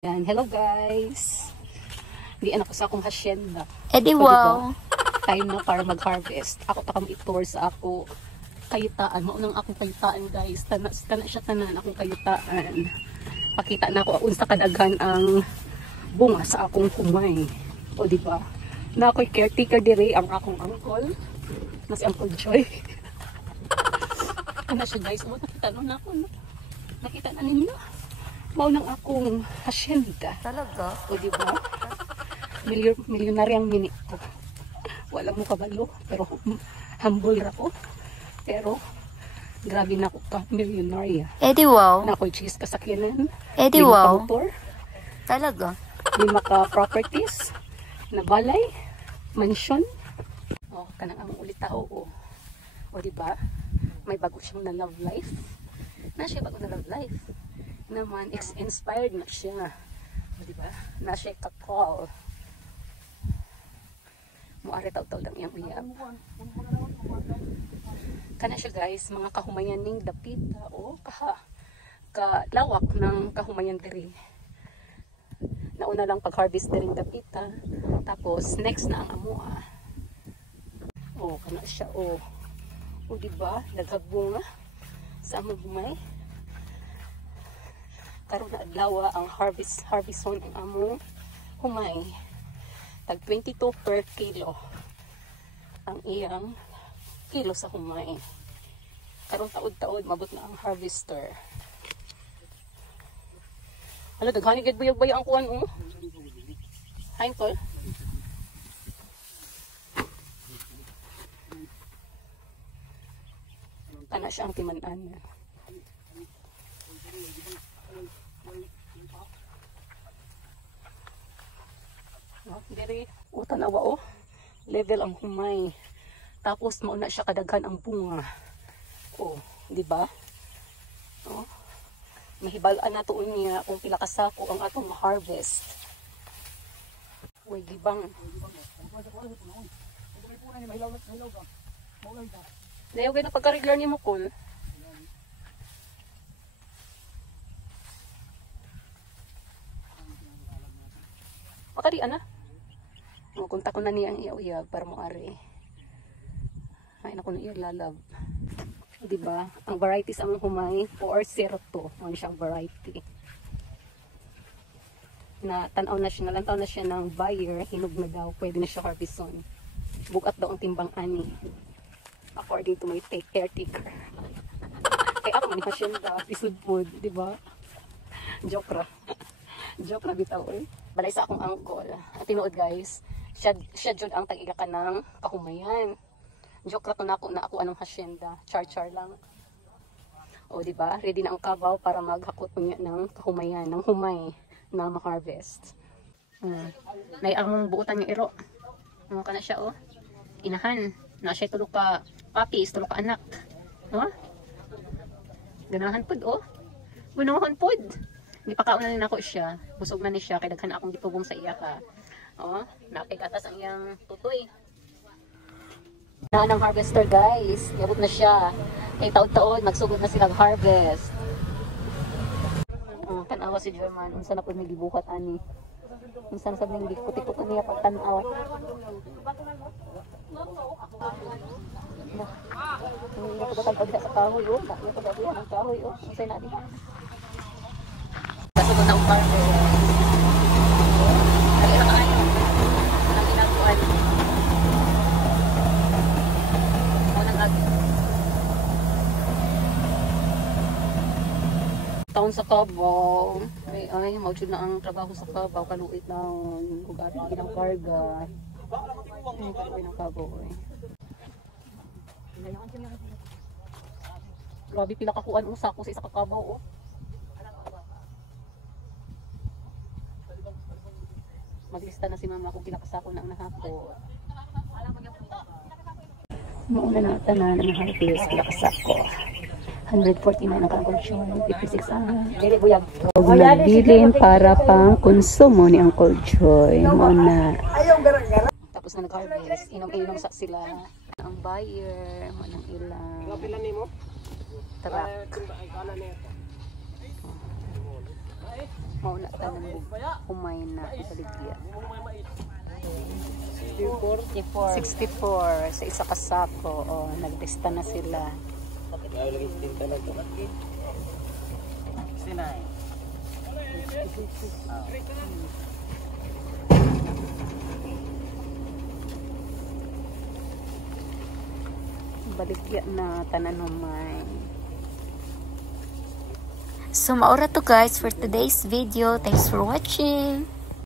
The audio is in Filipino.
Yan, hello guys. Diyan ako sa akong hacienda. Edi wow. Time na para mag-harvest. Ako pa kang i-tour sa ako kayitaan. Maunang akong kayitaan guys. Tanan siya tanan akong kayitaan. Pakita na ako unsa kadaghan ang bunga sa akong kumay. O di ba? Na ako'y caretaker dire ang akong uncle. Na si Uncle Joy. Ano siya guys? O, nakita na ako. Nakita na ninyo. Maunang akong hacienda. Talaga? O diba? Milyonaryang minute ko. Wala mo kabalo. Pero humble ra ko. Pero grabe na ako ka. Milyonarya. Edi wow. Na ako'y cheese kasakyanan. Edi wow. Motor. Talaga? Lima ka properties. Na balay. Mansion. O, kanang ang ulit tao ko. O diba? May bago siyang na love life. Na siya bago na love life. Naman, inspired na siya. O, diba? Na siya kakal. Muari taw-taw lang iyang uyab. Kana siya guys, mga kahumayan ning dapita o kalawak ng kahumayan diri. Nauna lang pag-harvest diri dapita. Tapos, next na ang amua. O, kana siya o. O, diba? Naghagbunga sa among humay. Karon na adlaw ang harvest on ang among humay. Tag 22 per kilo ang iyang kilo sa humay. Karon taod-taod mabot na ang harvester. Hala daghani gid buyag-buyag ang kuan mo. Hain tol. Kana siya ang timan-an. Diri, tanawa o. Level ang humay. Tapos mauna siya kadaghan ang bunga. O, di ba? O. Mahibalaan na tuon niya kung pila kasako ang atong harvest. Uy, gibang. Dayo gay na pagka-regular ni mo kol. Makari ana. Kunta ko na niya ang iya-uyag para mo ari. Ay na ko na iya lalab. Diba? Ang varieties ang humay 402. Ano siyang variety. Na tanaw na siya, nalantaw na siya ng buyer, hinog na daw, pwede na siya harveston. Bugat daw ang timbang ani. According to my caretaker. Kaya ako man hacienda, seafood food, diba? Joke ra. Joke ra bitaw eh. Balay sa akong uncle. At tinuod guys, siya jud ang tag-iga ka ng kahumayan. Joke ra to na ako anong hacienda. Char-char lang. O diba? Ready na ang kabaw para maghakot niya ng kahumayan, ng humay na ma-harvest. Nay ang buutan niya iro. Kana siya oh. Inahan. Na siya tulog ka puppies, tulog ka anak. No? Ganahan pod oh. Gunahan pod. Hindi pa kauna na ako siya. Busog na ni siya. Kaya daghan akong gitubong sa iya ka. O, nakigatas ang iyang tutoy. Na ng harvester guys. Yabot na siya. Kaya taon-taon, magsugod na silang harvest. Tanawa si German. Unsa na po may gibukat ani. Unsa na sabi ng puti-puti ko niya pagtanaw. Hindi ko ba tagpagda sa kahoy o. Hindi ko ba ang kahoy o. Unsay na di. Pasugod na ang harvest. Kaya na kayo. Ang ginagawa. Taon sa Cavao. Ay, magsud na ang trabaho sa Cavao. Kaluit lang. Kung ating ginang karga. Ay, kaluit ng Cavao. Grabe pila kakuan ang sako sa isa ka Cavao. Maglista na si mama kung pila kasako na ang nahapon. Mauna na tanan ng harvest pila kasako. 149 ang kagulsyon, 56 ang dili buyag. Nagbilin para pang konsumo ni Uncle Joy. Mauna. Tapos na nag-harvest, inom-inom sa sila. Ang buyer, manang ilang. Pila nimo? Truck. Mauna tanan mo. Humay na baligya. 64 sa isa ka sako. Oh, naglista na sila. Baligya na tanan humay. So, maura to guys for today's video. Thanks for watching.